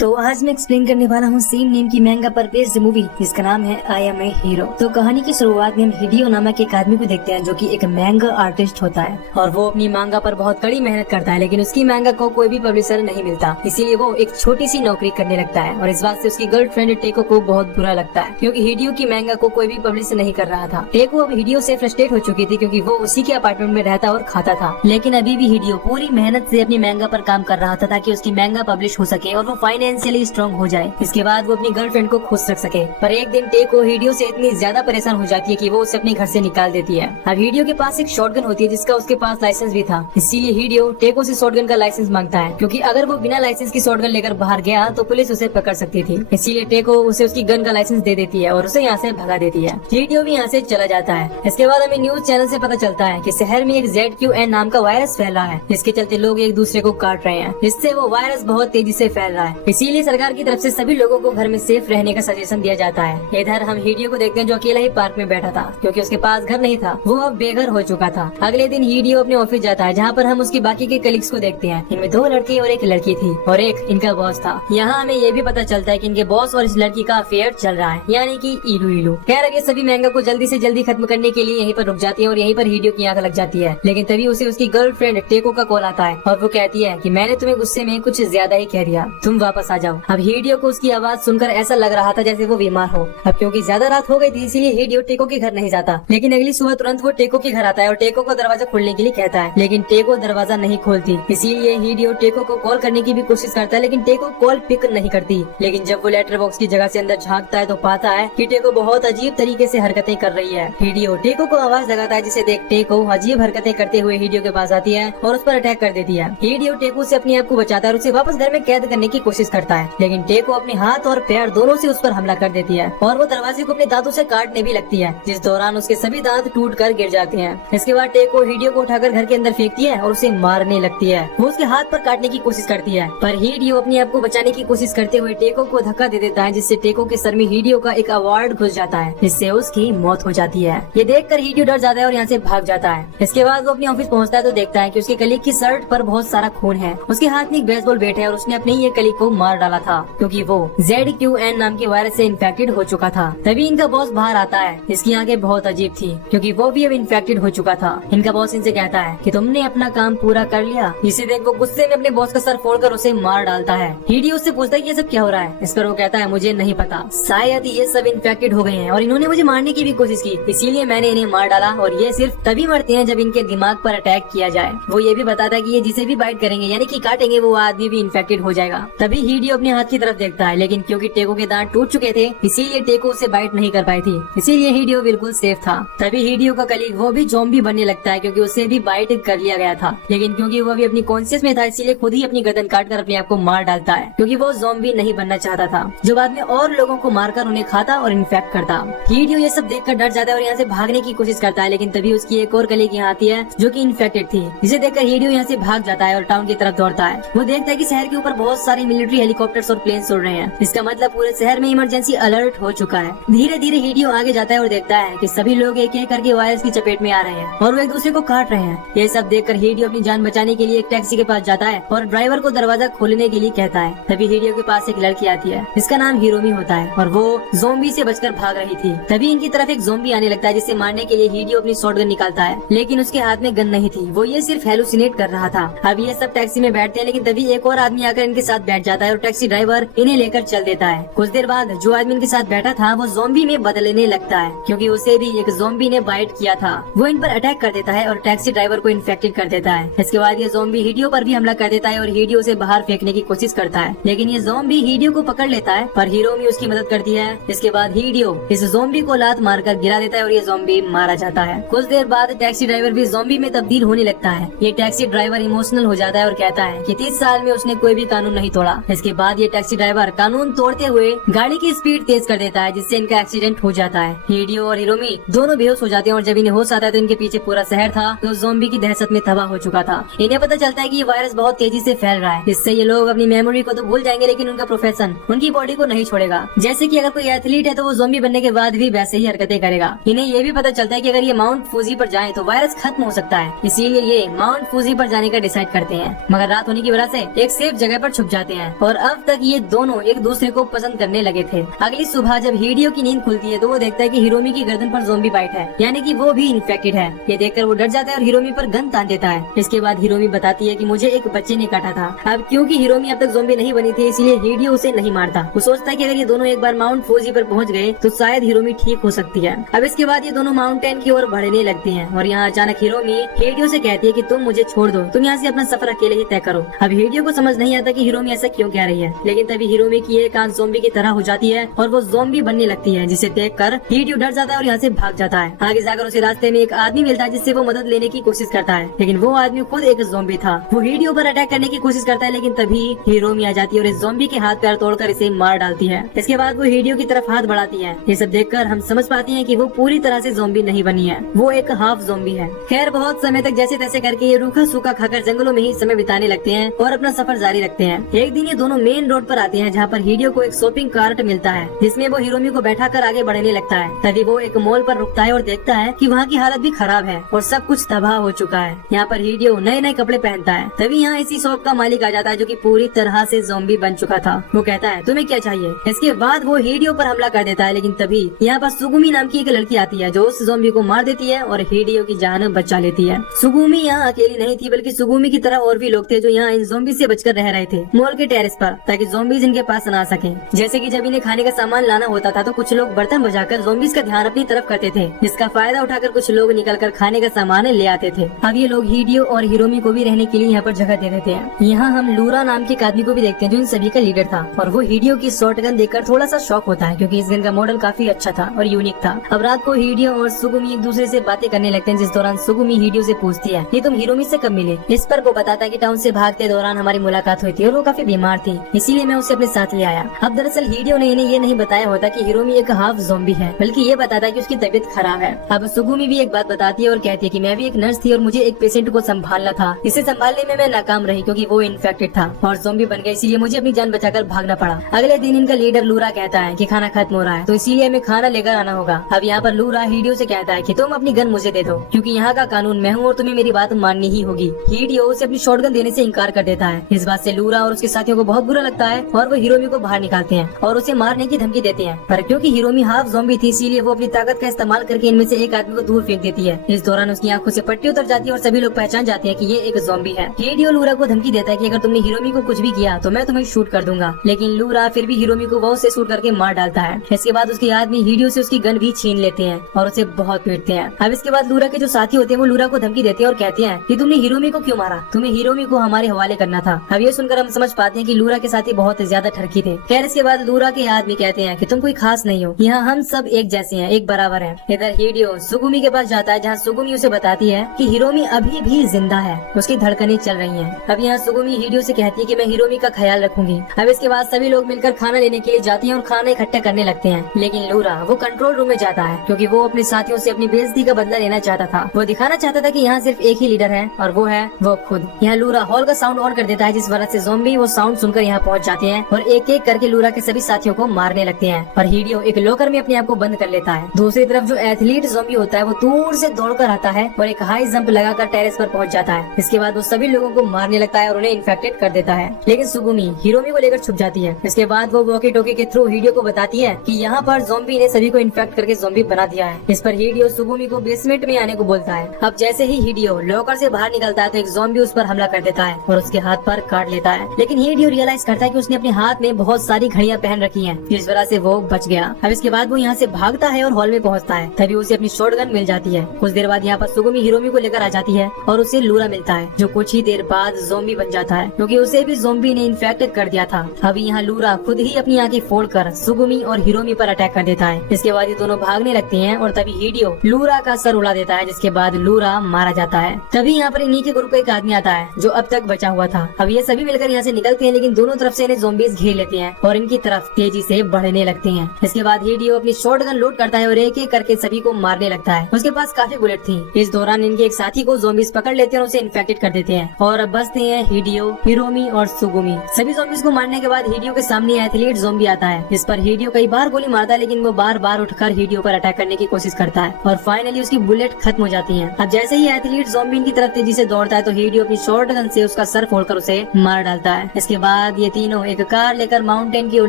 तो आज मैं एक्सप्लेन करने वाला हूँ सेम नेम की मैंगा पर बेस्ड मूवी जिसका नाम है आई एम ए हीरो। तो कहानी की शुरुआत में हम हिडियो नामक एक आदमी को देखते हैं जो कि एक मैंगा आर्टिस्ट होता है और वो अपनी मांगा पर बहुत कड़ी मेहनत करता है, लेकिन उसकी मैंगा को कोई भी पब्लिशर नहीं मिलता। इसीलिए वो एक छोटी सी नौकरी करने लगता है और इस बात से उसकी गर्लफ्रेंड टेको को बहुत बुरा लगता है क्योंकि हिडियो की मैंगा को कोई भी पब्लिश नहीं कर रहा था। टेको अब हिडियो से फ्रस्ट्रेट हो चुकी थी क्योंकि वो उसी के अपार्टमेंट में रहता और खाता था, लेकिन अभी भी हिडियो पूरी मेहनत से अपनी मैंगा पर काम कर रहा था ताकि उसकी मैंगा पब्लिश हो सके और वो फाइनेंशियली स्ट्रॉन्ग हो जाए। इसके बाद वो अपनी गर्लफ्रेंड को खुश रख सके। पर एक दिन टेको हिडियो से इतनी ज्यादा परेशान हो जाती है कि वो उसे अपने घर से निकाल देती है। अब हिडियो के पास एक शॉटगन होती है जिसका उसके पास लाइसेंस भी था, इसीलिए हिडियो टेको से शॉटगन का लाइसेंस मांगता है क्योंकि अगर वो बिना लाइसेंस की शॉटगन लेकर बाहर गया तो पुलिस उसे पकड़ सकती थी। इसीलिए टेको उसे उसकी गन का लाइसेंस दे देती है और उसे यहाँ से भगा देती है। हिडियो भी यहाँ से चला जाता है। इसके बाद हमें न्यूज चैनल से पता चलता है कि शहर में एक ZQN नाम का वायरस फैल रहा है जिसके चलते लोग एक दूसरे को काट रहे हैं, जिससे वो वायरस बहुत तेजी से फैल रहा है। इसीलिए सरकार की तरफ से सभी लोगों को घर में सेफ रहने का सजेशन दिया जाता है। इधर हम हिडियो को देखते हैं जो अकेला ही पार्क में बैठा था क्योंकि उसके पास घर नहीं था, वो अब बेघर हो चुका था। अगले दिन हिडियो अपने ऑफिस जाता है जहाँ पर हम उसकी बाकी के कलीग्स को देखते हैं। इनमें 2 लड़के और एक लड़की थी और एक इनका बॉस था। यहाँ हमें ये भी पता चलता है कि इनके बॉस और इस लड़की का अफेयर चल रहा है, यानी कि इलू इलू। खैर अब ये सभी मैंगा को जल्दी से जल्दी खत्म करने के लिए यहीं पर रुक जाती है और यहीं पर हिडियो की आंख लग जाती है। लेकिन तभी उसे उसकी गर्लफ्रेंड टेको का कॉल आता है और वो कहती है कि मैंने तुम्हें गुस्से में कुछ ज्यादा ही कह दिया, तुम वापस आ जाओ। अब हिडियो को उसकी आवाज सुनकर ऐसा लग रहा था जैसे वो बीमार हो। अब क्योंकि ज्यादा रात हो गई थी इसीलिए हिडियो टेको के घर नहीं जाता, लेकिन अगली सुबह तुरंत वो टेको के घर आता है और टेको को दरवाजा खोलने के लिए कहता है, लेकिन टेको दरवाजा नहीं खोलती। इसीलिए हिडियो टेको को कॉल करने की भी कोशिश करता है लेकिन टेको कॉल पिक नहीं करती। लेकिन जब वो लेटर बॉक्स की जगह से अंदर झांकता है तो पाता है कि टेको बहुत अजीब तरीके से हरकतें कर रही है। हिडियो टेको को आवाज लगाता है जिसे देख टेको अजीब हरकतें करते हुए हिडियो के पास आती है और उस पर अटैक कर देती है। हिडियो टेको से अपने आप को बचाता है और उसे वापस घर में कैद करने की कोशिश करता है, लेकिन टेको अपने हाथ और पैर दोनों से उस पर हमला कर देती है और वो दरवाजे को अपने दांतों से काटने भी लगती है, जिस दौरान उसके सभी दांत टूट कर गिर जाते हैं। इसके बाद टेको हिडियो को उठाकर घर के अंदर फेंकती है और उसे मारने लगती है। वो उसके हाथ पर काटने की कोशिश करती है पर हिडियो अपने आप को बचाने की कोशिश करते हुए टेको को धक्का दे देता है, जिससे टेको के सर में हिडियो का एक अवार्ड घुस जाता है, जिससे उसकी मौत हो जाती है। ये देखकर हिडियो डर जाता है और यहाँ से भाग जाता है। इसके बाद वो अपने ऑफिस पहुँचता है तो देखता है कि उसके कलीग की शर्ट पर बहुत सारा खून है। उसके हाथ में एक बेसबॉल बैट है और उसने अपने ही कलीग को मार डाला था क्योंकि वो ZQN नाम के वायरस से इन्फेक्टेड हो चुका था। तभी इनका बॉस बाहर आता है। इसकी आंखें बहुत अजीब थी क्योंकि वो भी अब इन्फेक्टेड हो चुका था। इनका बॉस इनसे कहता है कि तुमने अपना काम पूरा कर लिया। इसे देख वो गुस्से में अपने बॉस का सर फोड़कर उसे मार डालता है। हिडियो उससे पूछता है कि ये सब क्या हो रहा है। इस पर वो कहता है मुझे नहीं पता, शायद ये सब इन्फेक्टेड हो गए हैं और इन्होंने मुझे मारने की भी कोशिश की, इसीलिए मैंने इन्हें मार डाला और ये सिर्फ तभी मरते हैं जब इनके दिमाग पर अटैक किया जाए। वो ये भी बताता है कि ये जिसे भी बाइट करेंगे यानी कि काटेंगे वो आदमी भी इन्फेक्टेड हो जाएगा। तभी हिडियो अपने हाथ की तरफ देखता है, लेकिन क्योंकि टेको के दांत टूट चुके थे इसीलिए टेको उसे बाइट नहीं कर पाई थी, इसीलिए हिडियो बिल्कुल सेफ था। तभी हिडियो का कलीग वो भी ज़ॉम्बी बनने लगता है क्योंकि उसे भी बाइट कर लिया गया था, लेकिन क्योंकि वो भी अपनी कॉन्शियस में था इसीलिए खुद ही अपनी गर्दन काटकर अपने आप को मार डालता है क्योंकि वो ज़ॉम्बी नहीं बनना चाहता था जो बाद में और लोगों को मारकर उन्हें खाता और इन्फेक्ट करता। हिडियो ये सब देखकर डर जाता है और यहाँ से भागने की कोशिश करता है, लेकिन तभी उसकी एक और कलीग यहाँ आती है जो कि इन्फेक्टेड थी, जिसे देखकर हिडियो यहाँ से भाग जाता है और टाउन की तरफ दौड़ता है। वो देखता है कि शहर के ऊपर बहुत सारे मिलिट्री हेलीकॉप्टर्स और प्लेन्स उड़ रहे हैं। इसका मतलब पूरे शहर में इमरजेंसी अलर्ट हो चुका है। धीरे धीरे हिडियो आगे जाता है और देखता है कि सभी लोग एक एक करके वायरस की चपेट में आ रहे हैं और वो एक दूसरे को काट रहे हैं। ये सब देखकर हिडियो अपनी जान बचाने के लिए एक टैक्सी के पास जाता है और ड्राइवर को दरवाजा खोलने के लिए कहता है। तभी हिडियो के पास एक लड़की आती है, इसका नाम हिरोमी होता है और वो ज़ॉम्बी से बचकर भाग रही थी। तभी इनकी तरफ एक ज़ॉम्बी आने लगता है जिसे मारने के लिए हिडियो अपनी शॉटगन निकालता है, लेकिन उसके हाथ में गन नहीं थी, वो ये सिर्फ हेलुसिनेट कर रहा था। अब ये सब टैक्सी में बैठते हैं, लेकिन तभी एक और आदमी आकर इनके साथ बैठ जाता है और टैक्सी ड्राइवर इन्हें लेकर चल देता है। कुछ देर बाद जो आदमी इनके साथ बैठा था वो ज़ॉम्बी में बदलने लगता है क्योंकि उसे भी एक ज़ॉम्बी ने बाइट किया था। वो इन पर अटैक कर देता है और टैक्सी ड्राइवर को इन्फेक्टेड कर देता है। इसके बाद ये ज़ॉम्बी हिडियो पर भी हमला कर देता है और हिडियो से बाहर फेंकने की कोशिश करता है, लेकिन ये ज़ॉम्बी हिडियो को पकड़ लेता है पर हिरोमी उसकी मदद करती है। इसके बाद हिडियो इस ज़ॉम्बी को लात मारकर गिरा देता है और ये ज़ॉम्बी मारा जाता है। कुछ देर बाद टैक्सी ड्राइवर भी ज़ॉम्बी में तब्दील होने लगता है। ये टैक्सी ड्राइवर इमोशनल हो जाता है और कहता है कि 30 साल में उसने कोई भी कानून नहीं तोड़ा। इसके बाद ये टैक्सी ड्राइवर कानून तोड़ते हुए गाड़ी की स्पीड तेज कर देता है, जिससे इनका एक्सीडेंट हो जाता है। हिडियो और हिरोमी दोनों बेहोश हो जाते हैं और जब इन्हें होश आता है तो इनके पीछे पूरा शहर था जो ज़ॉम्बी की दहशत में तबाह हो चुका था। इन्हें पता चलता है कि ये वायरस बहुत तेजी से फैल रहा है, इससे ये लोग अपनी मेमोरी को तो भूल जाएंगे लेकिन उनका प्रोफेशन उनकी बॉडी को नहीं छोड़ेगा। जैसे कि अगर कोई एथलीट है तो वो ज़ॉम्बी बनने के बाद भी वैसे ही हरकतें करेगा। इन्हें ये भी पता चलता है कि अगर ये माउंट फूजी पर जाएं तो वायरस खत्म हो सकता है, इसीलिए ये माउंट फूजी पर जाने का डिसाइड करते हैं। मगर रात होने की वजह से एक सेफ जगह पर छुप जाते हैं और और अब तक ये दोनों एक दूसरे को पसंद करने लगे थे। अगली सुबह जब हिडियो की नींद खुलती है तो वो देखता है कि हिरोमी की गर्दन पर ज़ॉम्बी बाइट है, यानी कि वो भी इन्फेक्टेड है। ये देखकर वो डर जाता है और हिरोमी पर गन तान देता है। इसके बाद हिरोमी बताती है कि मुझे एक बच्चे ने काटा था। अब क्योंकि हिरोमी अब तक ज़ॉम्बी नहीं बनी थी इसलिए हिडियो उसे नहीं मारता। वो सोचता है कि अगर ये दोनों एक बार माउंट फूजी पर पहुंच गए तो शायद हिरोमी ठीक हो सकती है। अब इसके बाद ये दोनों माउंटेन की ओर बढ़ने लगती हैं और यहाँ अचानक हिरोमी हिडियो से कहती है कि तुम मुझे छोड़ दो, तुम यहाँ से अपना सफर अकेले ही तय करो। अब हिडियो को समझ नहीं आता कि हिरोमी ऐसा क्यों कह रही है, लेकिन तभी हिरोमी की एक आंख ज़ॉम्बी की तरह हो जाती है और वो ज़ॉम्बी बनने लगती है, जिसे देखकर हिडियो डर जाता है और यहाँ से भाग जाता है। आगे जाकर उसे रास्ते में एक आदमी मिलता है जिससे वो मदद लेने की कोशिश करता है, लेकिन वो आदमी खुद एक ज़ॉम्बी था। वो हिडियो पर अटैक करने की कोशिश करता है, लेकिन तभी हिरोमी आ जाती है और इस ज़ॉम्बी के हाथ पैर तोड़कर इसे मार डालती है। इसके बाद वो हिडियो की तरफ हाथ बढ़ाती है। ये सब देखकर हम समझ पाते हैं कि वो पूरी तरह से ज़ॉम्बी नहीं बनी है, वो एक हाफ ज़ॉम्बी है। खैर बहुत समय तक जैसे तैसे करके ये रूखा सूखा खाकर जंगलों में ही समय बिताने लगते हैं और अपना सफर जारी रखते हैं। एक दिन ये दोनों मेन रोड पर आते हैं जहाँ पर हिडियो को एक शॉपिंग कार्ट मिलता है जिसमें वो हिरोमी को बैठाकर आगे बढ़ने लगता है। तभी वो एक मॉल पर रुकता है और देखता है कि वहाँ की हालत भी खराब है और सब कुछ तबाह हो चुका है। यहाँ पर हिडियो नए नए कपड़े पहनता है। तभी यहाँ इसी शॉप का मालिक आ जाता है जो कि पूरी तरह से ज़ॉम्बी बन चुका था। वो कहता है तुम्हें क्या चाहिए। इसके बाद वो हिडियो पर हमला कर देता है, लेकिन तभी यहाँ पर सुगुमी नाम की एक लड़की आती है जो उस ज़ॉम्बी को मार देती है और हिडियो की जान बचा लेती है। सुगुमी यहाँ अकेली नहीं थी, बल्कि सुगुमी की तरह और भी लोग थे जो यहाँ इन ज़ॉम्बी से बचकर रह रहे थे मॉल के टेरेस पर, ताकि ज़ॉम्बीज इनके पास न आ सके। जैसे कि जब इन्हें खाने का सामान लाना होता था तो कुछ लोग बर्तन बजाकर ज़ॉम्बीज का ध्यान अपनी तरफ करते थे, जिसका फायदा उठाकर कुछ लोग निकलकर खाने का सामान ले आते थे। अब ये लोग हिडियो और हिरोमी को भी रहने के लिए यहाँ पर जगह दे देते हैं। यहाँ हम लूरा नाम के एक आदमी को भी देखते हैं जो इन सभी का लीडर था, और वो हिडियो की शॉर्ट गन देखकर थोड़ा सा शॉक होता है क्योंकि इस गन का मॉडल काफी अच्छा था और यूनिक था। अब रात को हिडियो और सुगुमी एक दूसरे से बातें करने लगते हैं, जिस दौरान सुगुमी हिडियो से पूछती है ये तुम हिरोमी से कब मिले। इस पर वो बताता है कि टाउन से भागते दौरान हमारी मुलाकात हुई थी और वो काफी बीमार थी, इसीलिए मैं उसे अपने साथ ले आया। अब दरअसल हिडियो ने इन्हें ये नहीं बताया होता कि हिरोमी एक हाफ ज़ॉम्बी है, बल्कि ये बताता है कि उसकी तबीयत खराब है। अब सुगुमी भी एक बात बताती है और कहती है कि मैं भी एक नर्स थी और मुझे एक पेशेंट को संभालना था। इसे संभालने में मैं नाकाम रही क्योंकि वो इन्फेक्टेड था और ज़ॉम्बी बन गया, इसीलिए मुझे अपनी जान बचाकर भागना पड़ा। अगले दिन इनका लीडर लूरा कहता है कि खाना खत्म हो रहा है तो इसीलिए हमें खाना लेकर आना होगा। अब यहाँ पर लूरा हिडियो से कहता है कि तुम अपनी गन मुझे दे दो क्योंकि यहाँ का कानून मैं हूँ और तुम्हें मेरी बात माननी ही होगी। हिडियो उसे अपनी शॉटगन देने से इनकार कर देता है। इस बात से लूरा और उसके साथियों को बहुत बुरा लगता है और वो हिरोमी को बाहर निकालते हैं और उसे मारने की धमकी देते हैं, पर क्योंकि हिरोमी हाफ ज़ॉम्बी थी इसीलिए वो अपनी ताकत का इस्तेमाल करके इनमें से एक आदमी को दूर फेंक देती है। इस दौरान उसकी आंखों से पट्टी उतर जाती है और सभी लोग पहचान जाते हैं कि ये एक ज़ॉम्बी है। हिडियो लूरा को धमकी देता है कि अगर तुमने हिरोमी को कुछ भी किया तो मैं तुम्हें शूट कर दूंगा, लेकिन लूरा फिर भी हिरोमी को वो से शूट करके मार डालता है। इसके बाद उसके आदमी हिडियो से उसकी गन भी छीन लेते हैं और उसे बहुत पीटते हैं। अब इसके बाद लूरा के जो साथी होते हैं वो लूरा को धमकी देते हैं और कहते हैं कि तुमने हिरोमी को क्यों मारा, तुम्हें हिरोमी को हमारे हवाले करना था। अब ये सुनकर हम समझ पाते हैं कि लूरा के साथी बहुत ज्यादा ठरकी थे। खैर इसके बाद लूरा के आदमी कहते हैं कि तुम कोई खास नहीं हो, यहाँ हम सब एक जैसे हैं, एक बराबर हैं। इधर हिडियो सुगुमी के पास जाता है जहाँ सुगुमी उसे बताती है कि हिरोमी अभी भी जिंदा है, उसकी धड़कनें चल रही हैं। अब यहाँ सुगुमी हिडियो से कहती है कि मैं हिरोमी का ख्याल रखूंगी। अब इसके बाद सभी लोग मिलकर खाना लेने के लिए जाते हैं और खाना इकट्ठा करने लगते हैं, लेकिन लूरा वो कंट्रोल रूम में जाता है क्योंकि वो अपने साथियों से अपनी बेइज्जती का बदला लेना चाहता था। वो दिखाना चाहता था कि यहाँ सिर्फ एक ही लीडर है और वो है वो खुद। यहाँ लूरा हॉल का साउंड ऑन कर देता है, जिस वजह से ज़ॉम्बी वो साउंड सुनकर यहाँ पहुँच जाते हैं और एक एक करके लूरा के सभी साथियों को मारने लगते हैं और हिडियो एक लॉकर में अपने आप को बंद कर लेता है। दूसरी तरफ जो एथलीट ज़ॉम्बी होता है वो दूर से दौड़कर आता है और एक हाई जंप लगाकर टेरेस पर पहुंच जाता है। इसके बाद वो सभी लोगों को मारने लगता है और उन्हें इन्फेक्टेड कर देता है, लेकिन सुगुमी हिरोमी को लेकर छुप जाती है। इसके बाद वो वॉकी टॉकी के थ्रू हिडियो को बताती है कि यहाँ पर ज़ॉम्बी ने सभी को इन्फेक्ट करके ज़ॉम्बी बना दिया है। इस पर हिडियो सुगुमी को बेसमेंट में आने को बोलता है। अब जैसे ही हिडियो लॉकर से बाहर निकलता है तो एक ज़ॉम्बी उस पर हमला कर देता है और उसके हाथ पर काट लेता है, लेकिन हिडियो रियलाइज करता है कि उसने अपने हाथ में बहुत सारी घड़ियां पहन रखी हैं, जिस वजह से वो बच गया। अब इसके बाद वो यहाँ से भागता है और हॉल में पहुँचता है। तभी उसे अपनी शॉटगन मिल जाती है। कुछ देर बाद यहाँ पर सुगुमी हिरोमी को लेकर आ जाती है और उसे लूरा मिलता है जो कुछ ही देर बाद ज़ॉम्बी बन जाता है क्योंकि उसे भी ज़ॉम्बी ने इन्फेक्टेड कर दिया था। अभी यहाँ लूरा खुद ही अपनी आंखें फोड़कर सुगुमी और हिरोमी पर अटैक कर देता है। इसके बाद ये दोनों भागने लगते हैं और तभी हिडियो लूरा का सर उड़ा देता है, जिसके बाद लूरा मारा जाता है। तभी यहाँ पर इन्हीं के ग्रुप का एक आदमी आता है जो अब तक बचा हुआ था। अब ये सभी मिलकर यहाँ से निकलते हैं, लेकिन दोनों तरफ से इन्हें ज़ॉम्बीज घेर लेते हैं और इनकी तरफ तेजी से बढ़ने लगते हैं। इसके बाद हिडियो अपनी शॉटगन लोड करता है और एक एक करके सभी को मारने लगता है। उसके पास काफी बुलेट थी। इस दौरान इनके एक साथी को ज़ॉम्बीज पकड़ लेते हैं और उसे इन्फेक्टेड कर देते हैं और अब बचते हैं हिडियो, हिरोमी और सुगुमी। सभी ज़ॉम्बीज को मारने के बाद हिडियो के सामने एथलीट ज़ॉम्बी आता है। इस पर हिडियो कई बार गोली मारता है, लेकिन वो बार बार उठकर हिडियो पर अटैक करने की कोशिश करता है और फाइनली उसकी बुलेट खत्म हो जाती है। अब जैसे ही एथलीट ज़ॉम्बी की तरफ तेजी से दौड़ता है तो हिडियो अपनी शॉटगन से उसका सर फोड़कर उसे मार डालता है। इसके बाद बाद ये तीनों एक कार लेकर माउंटेन की ओर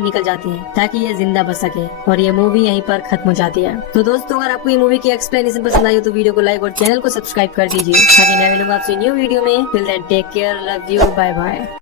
निकल जाती हैं ताकि ये जिंदा बच सके और ये मूवी यहीं पर खत्म हो जाती है। तो दोस्तों अगर आपको ये मूवी की एक्सप्लेनेशन पसंद आई हो तो वीडियो को लाइक और चैनल को सब्सक्राइब कर दीजिए ताकि मैं मिलूंगा आपसे न्यू वीडियो में। Till then take care, love you, bye bye.